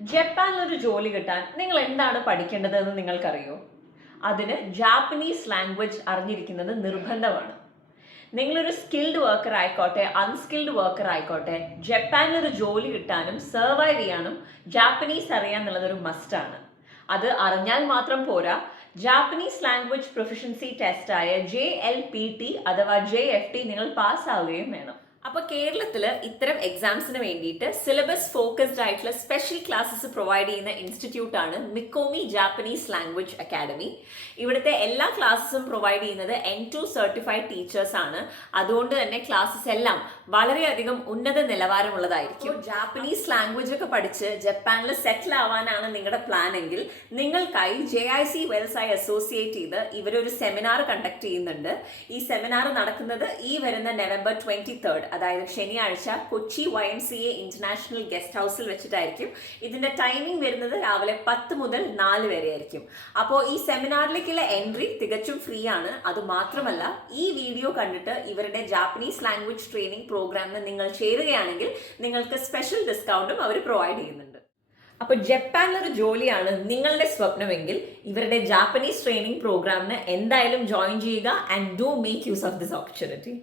ജപ്പാനിലൊരു ജോലി കിട്ടാൻ നിങ്ങൾ എന്താണ് പഠിക്കേണ്ടതെന്ന് നിങ്ങൾക്കറിയോ? അതിന് ജാപ്പനീസ് ലാംഗ്വേജ് അറിഞ്ഞിരിക്കുന്നത് നിർബന്ധമാണ്. നിങ്ങളൊരു സ്കിൽഡ് വർക്കർ ആയിക്കോട്ടെ അൺസ്കിൽഡ് വർക്കർ ആയിക്കോട്ടെ, ജപ്പാനിലൊരു ജോലി കിട്ടാനും സർവൈവ് ചെയ്യാനും ജാപ്പനീസ് അറിയാൻ എന്നുള്ളതൊരു മസ്റ്റാണ്. അത് അറിഞ്ഞാൽ മാത്രം പോരാ, ജാപ്പനീസ് ലാംഗ്വേജ് പ്രൊഫഷൻസി ടെസ്റ്റായ JLPT അഥവാ JFT നിങ്ങൾ പാസ്സാവുകയും വേണം. അപ്പോൾ കേരളത്തിൽ ഇത്തരം എക്സാംസിന് വേണ്ടിയിട്ട് സിലബസ് ഫോക്കസ്ഡ് ആയിട്ടുള്ള സ്പെഷ്യൽ ക്ലാസ്സസ് പ്രൊവൈഡ് ചെയ്യുന്ന ഇൻസ്റ്റിറ്റ്യൂട്ടാണ് മിക്കോമി ജാപ്പനീസ് ലാംഗ്വേജ് അക്കാഡമി. ഇവിടുത്തെ എല്ലാ ക്ലാസ്സസും പ്രൊവൈഡ് ചെയ്യുന്നത് N2 സർട്ടിഫൈഡ് ടീച്ചേഴ്സ് ആണ്. അതുകൊണ്ട് തന്നെ ക്ലാസ്സസ് എല്ലാം വളരെയധികം ഉന്നത നിലവാരമുള്ളതായിരിക്കും. ജാപ്പനീസ് ലാംഗ്വേജ് ഒക്കെ പഠിച്ച് ജപ്പാനിൽ സെറ്റിൽ ആവാനാണ് നിങ്ങളുടെ പ്ലാൻ എങ്കിൽ നിങ്ങൾക്കായി JIC വെൽസായി അസോസിയേറ്റ് ചെയ്ത് ഇവരൊരു സെമിനാർ കണ്ടക്ട് ചെയ്യുന്നുണ്ട്. ഈ സെമിനാർ നടക്കുന്നത് ഈ വരുന്ന November 23rd, അതായത് ശനിയാഴ്ച കൊച്ചി YMCA ഇന്റർനാഷണൽ ഗസ്റ്റ് ഹൗസിൽ വെച്ചിട്ടായിരിക്കും. ഇതിന്റെ ടൈമിംഗ് വരുന്നത് രാവിലെ 10 മുതൽ 4 വരെ ആയിരിക്കും. അപ്പോൾ ഈ സെമിനാറിലേക്കുള്ള എൻട്രി തികച്ചും ഫ്രീ ആണ്. അത് മാത്രമല്ല, ഈ വീഡിയോ കണ്ടിട്ട് ഇവരുടെ ജാപ്പനീസ് ലാംഗ്വേജ് ട്രെയിനിങ് പ്രോഗ്രാമിന് നിങ്ങൾ ചേരുകയാണെങ്കിൽ നിങ്ങൾക്ക് സ്പെഷ്യൽ ഡിസ്കൗണ്ടും അവർ പ്രൊവൈഡ് ചെയ്യുന്നുണ്ട്. അപ്പോൾ ജപ്പാനിലൊരു ജോലിയാണ് നിങ്ങളുടെ സ്വപ്നമെങ്കിൽ ഇവരുടെ ജാപ്പനീസ് ട്രെയിനിങ് പ്രോഗ്രാമിന് എന്തായാലും ജോയിൻ ചെയ്യുക and do make use of this opportunity.